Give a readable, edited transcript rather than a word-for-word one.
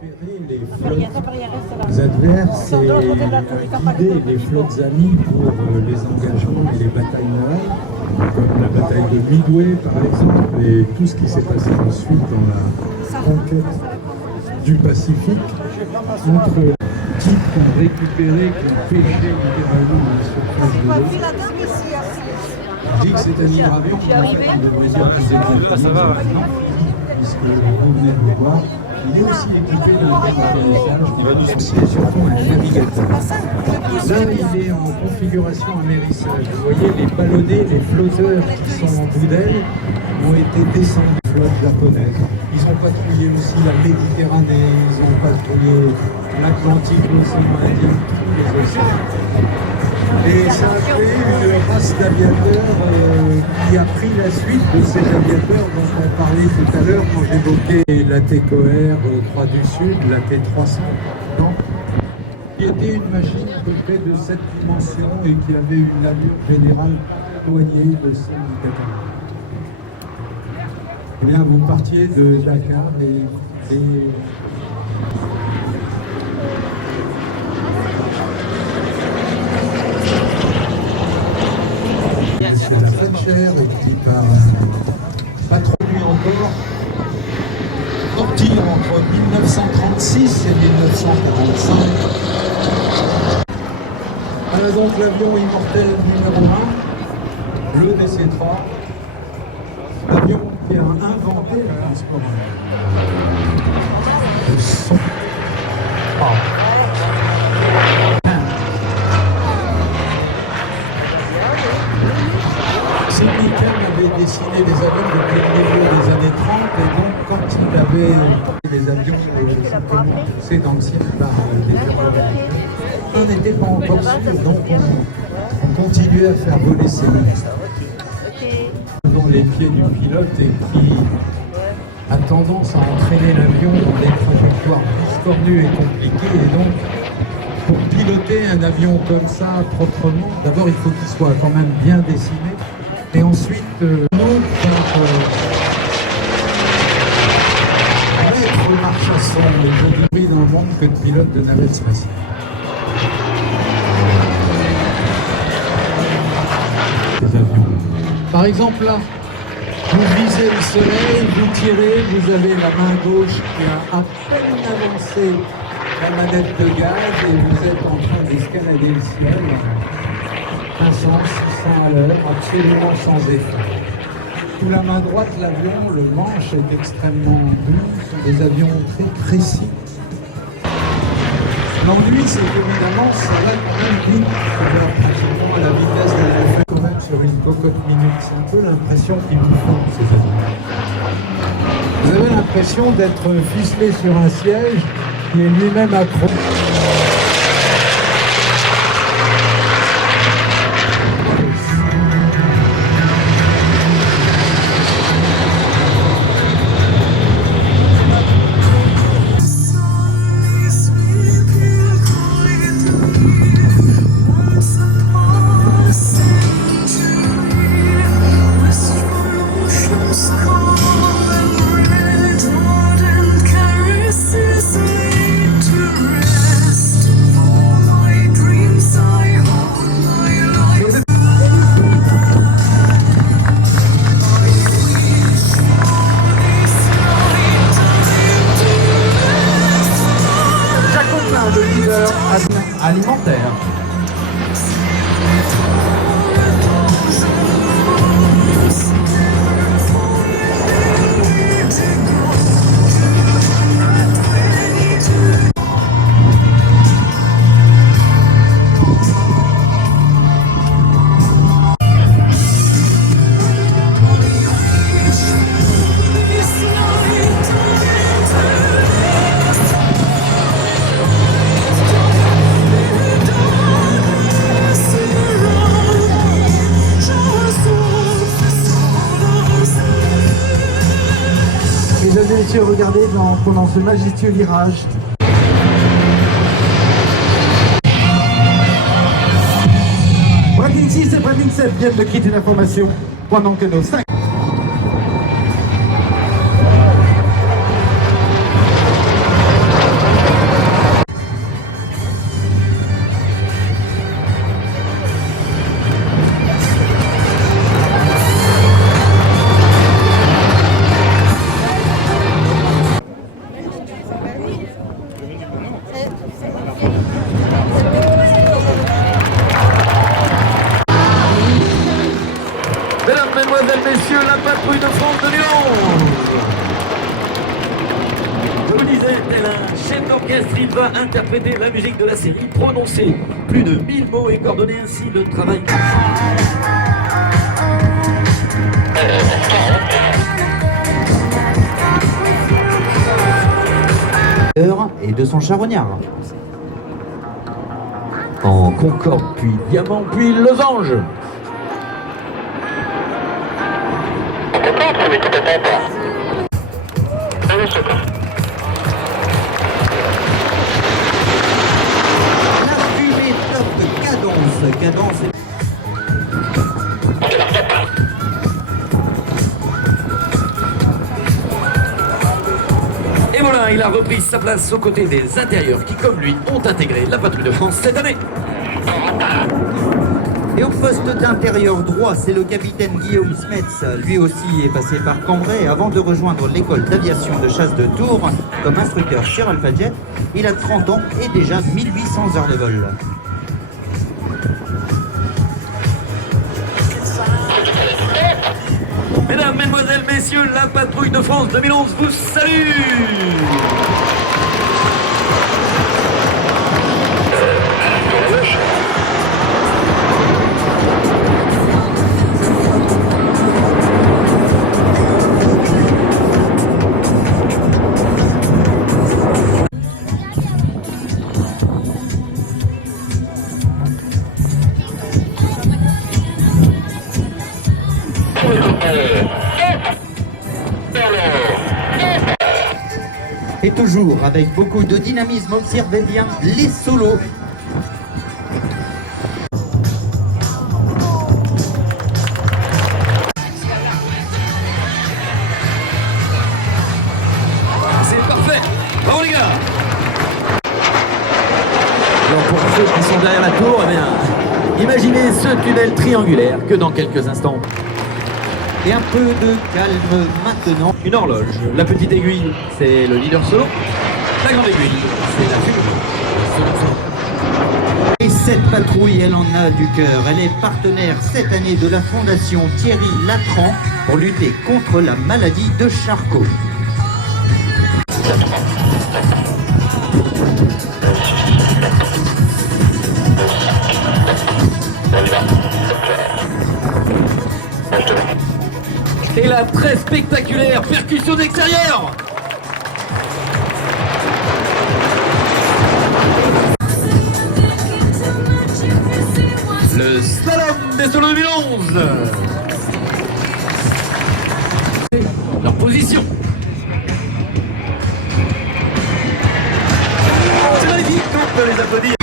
repérer les flottes adverses et à guider les flottes amies pour les engagements et les batailles navales, comme la bataille de Midway par exemple, et tout ce qui s'est passé ensuite dans la conquête du Pacifique, entre types qui ont récupéré, qui ont pêché littéralement à la surface de l'eau. Je dis que c'est un hydravion, mais en fait, on devrait dire plus équipé. Ça va, puisque vous venez de le voir, il est aussi équipé d'un atterrissage qui va nous sortir surtout un navigateur. Là, il est en configuration amérissage. Vous voyez, les ballonnets, les flotteurs qui sont en bout d'aile ont été descendus de flotte japonaise. Ils ont patrouillé aussi la Méditerranée, ils ont patrouillé l'Atlantique, l'océan Indien, tous les océans. Et ça a créé une race d'aviateurs qui a pris la suite de ces aviateurs dont on parlait tout à l'heure quand j'évoquais la TCOR 3 du Sud, la T300, qui était une machine à peu près de cette dimension et qui avait une allure générale éloignée de celle du Qatar. Eh bien, vous partiez de Dakar et Monsieur Lafetcher, qui par pas trop lui encore, sortir entre 1936 et 1945. Voilà donc l'avion immortel numéro 1, le DC-3, l'avion qui a inventé le transport. Le son. Nickel avait dessiné les avions depuis le milieu des années 30 et donc quand il avait des avions simplement poussés dans le ciel par des avions, on n'était pas encore sûr, donc on continuait à faire voler ces monstres. Dans les pieds du pilote et qui a tendance à entraîner l'avion dans des trajectoires discordues et compliquées et donc pour piloter un avion comme ça proprement, d'abord il faut qu'il soit quand même bien dessiné. Et ensuite, nous, par maître marche à son, j'ai compris dans le monde que de pilote de navette spatiale. Les avions. Par exemple, là, vous visez le soleil, vous tirez, vous avez la main gauche qui a à peine avancé la manette de gaz et vous êtes en train d'escalader le ciel. 500, 600 à l'heure, absolument sans effort. Sous la main droite, l'avion, le manche est extrêmement doux, ce sont des avions très précis. L'ennui, c'est qu'évidemment, ça va quand même vite, c'est-à-dire pratiquement à la vitesse d'un effet quand même sur une cocotte minute. C'est un peu l'impression qu'ils nous font, ces avions. Vous avez l'impression d'être ficelé sur un siège qui est lui-même accro. Alimentaire. Mesdames et messieurs, regardez pendant ce majestueux virage. Braking 6 et Braking 7 viennent de quitter la formation pendant que nos 5 la patrouille de France 2011. Je vous disais, tel un chef d'orchestre, il va interpréter la musique de la série, prononcer plus de 1000 mots et coordonner ainsi le travail. Et de son charognard. En Concorde, puis Diamant, puis Losange. La fumée top cadence. Et voilà, il a repris sa place aux côtés des intérieurs qui, comme lui, ont intégré la patrouille de France cette année. Et au poste d'intérieur droit, c'est le capitaine Guillaume Smets. Lui aussi est passé par Cambrai avant de rejoindre l'école d'aviation de chasse de Tours comme instructeur sur Alpha Jet. Il a 30 ans et déjà 1800 heures de vol. Mesdames, Mesdemoiselles, Messieurs, la patrouille de France 2011 vous salue. Et toujours avec beaucoup de dynamisme, observez bien les solos. C'est parfait. Bravo les gars. Alors pour ceux qui sont derrière la tour, eh bien, imaginez ce tunnel triangulaire que dans quelques instants. Et un peu de calme maintenant. Une horloge, la petite aiguille, c'est le leader solo. La grande aiguille, c'est la fumée. Et cette patrouille, elle en a du cœur. Elle est partenaire cette année de la fondation Thierry Latran pour lutter contre la maladie de Charcot. Et la très spectaculaire percussion d'extérieur. Le slalom des solos 2011. Leur position. C'est magnifique, on peut les applaudir.